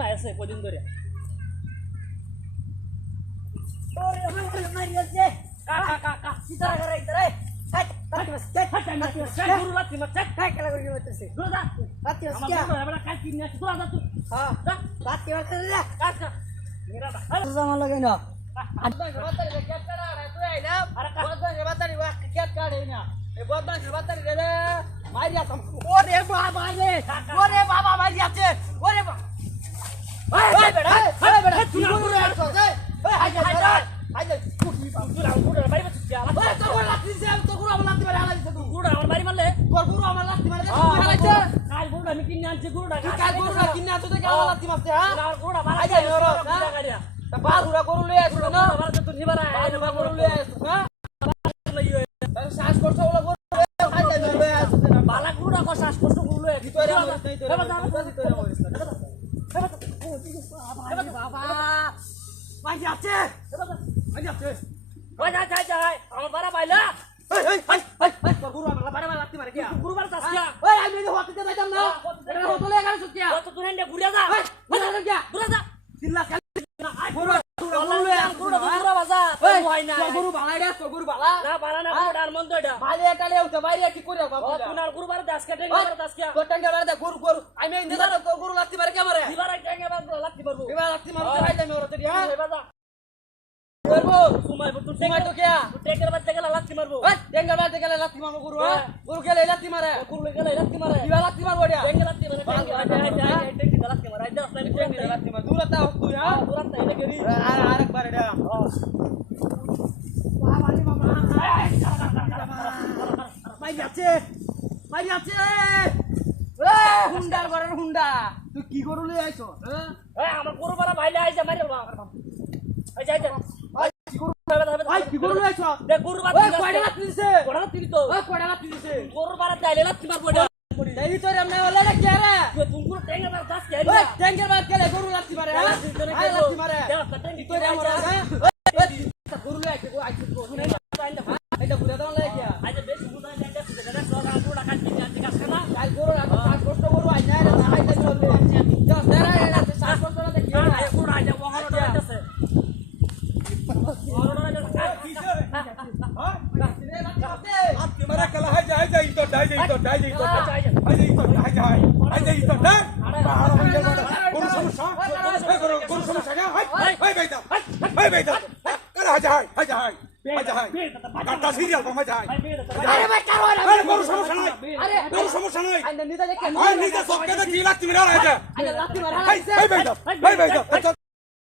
না আছে কদিন ধরে ওরে ওরে মারিয়াছে কাকা কাকা সিতারা করে ইতরে হাট লাতি মাস চেক হাট লাতি মাস চেক গুরু লাতি মার চেক হাট কেলা করে বলতেছে গুরু দা লাতি মাস আমার কি গুরু আমরা কাল কিনে আসি তোরা যা তুই হ্যাঁ যা লাতি মাস দে কাকা মেরা দা জামা লাগে না বদমাশ বাতারি রে কেট কাড়া রে তুই আইলাম বদমাশ বাতারি ওয়া কেট কাড়ে না এ বদমাশ বাতারি রে মারিয়া তম ওরে বাবা রে ওরে বাবা মারিয়াছে ওরে বাবা এই বেড়া এই বেড়া তুই গুরু আছো রে এই হাইজা হাইজা তুই রাউ গুরু বাড়ি বাচ্চা যা ওরে তো গুরু লাগতি সে তো গুরু আমার লাগতি মারে হালাইছে তুই গুরু আমার বাড়ি মারলে তোর গুরু আমার লাগতি মারে তুই হালাইছে কাল গুরু আমি কিনে আনছি গুরুটা তুই কাল গুরু কিনে আছো দেখে আমার লাগতি মারছে হ্যাঁ আমার গুরুটা মারা হাইজা যায় ওরে গাড়িয়া তা বাদুরা গরু লই আইছো না আমার তো নিবারা বাদুরা গরু লই আইছো না তার শ্বাস করছো ওলা গরু হাইজা লই আইছো না বালা গুরুটা কো শ্বাস কষ্ট গুরু লয়ে ভিতরে ভিতরে বাবা মারিয়াছে মারিয়াছে ওই যা যা যা আমার বাড়া বাইলা এই তোর গুরু আমার বারে বারে লাগতি মারে কি গুরু বাড়া তাসিয়া ওই আমি তো হতে যাইতাম না এটা হতলে গেল সুতিয়া কত তুই নে ঘুরিয়া যা বুঝা যা ঘুরা যা দিল্লা খেল গুরু গুরু গুরু বাজা ওই হয় না তোর গুরু বালা রে তোর গুরু বালা না বালা না গুরু ডার মন্দ এটা ভালে এটালে উঠে বাইরে কি করে বাবা ও তুই না গুরু বাড়া দাস কাটে বাড়া দাস কিয়া তোর টাঙ্গা বারে গুরু গুরু আমি ইন্দে তোর গুরু লাগতি মারে কে মারে দিবারা টাঙ্গে বাড়া লাগতি পারবো এবার লাগতি মারতে ভাই যাবে ওরা তেরি হ্যাঁ বাজা করবো তোমায় তুই তোমার তো কে তুই টেকের বাচ্চা গেলা লাগতি মারবো ওই টাঙ্গা বারে গেলে লাগতি মারবো গুরু গুরু গেলে লাগতি মারে গুরু গেলা লাগতি মারে দিবা লাগতি মারবো এটা টেকে লাগতি মারে টেকে লাগতি মারে আইদা আসলে টাঙ্গা লাগতি মার দূর তা তুই হ্যাঁ পুরা তাই না গেরি আরেকবার এটা মারিয়াছে হুন্ডার ঘরের হুন্ডা তুই কি করু লই আইছো হ্যাঁ এই আমার গুরু বাড়া বাইলে আইজা মারি বাবা এই যা যা কি করু লই আইছো দে গুরু বাড়া ওই কয়টা লাগতি দিছে কোড়া তিরি তো ওই কয়টা লাগতি দিছে গুরু বাড়া তাইলে লাগতি মারবো এটা এই তো রে আমনে ওলে রে কে রে তুই গুরু টেঙ্গে বাড়া দাস কে ওই ট্যাঙ্কের বাদ কেলে গরু লাগতি মারে হ্যাঁ লাগতি মারে টেঙ্গে তো রে মরা হ্যাঁ গরু লই আইছো আইছো শুনে এটা বুড়া দাও লাগে কি আইজা বেশ গুরু দাই টেঙ্গে তুই দেখা সরা গুরু কাটি নিয়ে কাজ না কাল গরু রাখো শ্বাস কষ্ট গরু আই না রে আই তাই চলবে যা তেরা এরা শ্বাস কষ্ট না দেখি এই গুরু আইজা ওহন ডরাইতেছে ওহন ডরাইতেছে মারা কালা হাই যাই যাই তো ডাই যাই তো ডাই যাই তো হাই যাই তো হাই যাই হাই যাই তো না পাহাড় হয়ে গেল কোন সমস্যা কোন সমস্যা না হাই বেটা হাই বেটা কালা হাই যাই হাই যাই হাই যাই কাটা সিরিয়াল তো হাই যাই আরে ভাই কারো আরে কোন সমস্যা নাই আরে কোন সমস্যা নাই আইন্দা নিতা দেখে হাই নিতে সবকে কি লাগতি মেরা রাজা আইন্দা লাগতি মারে হাই বেটা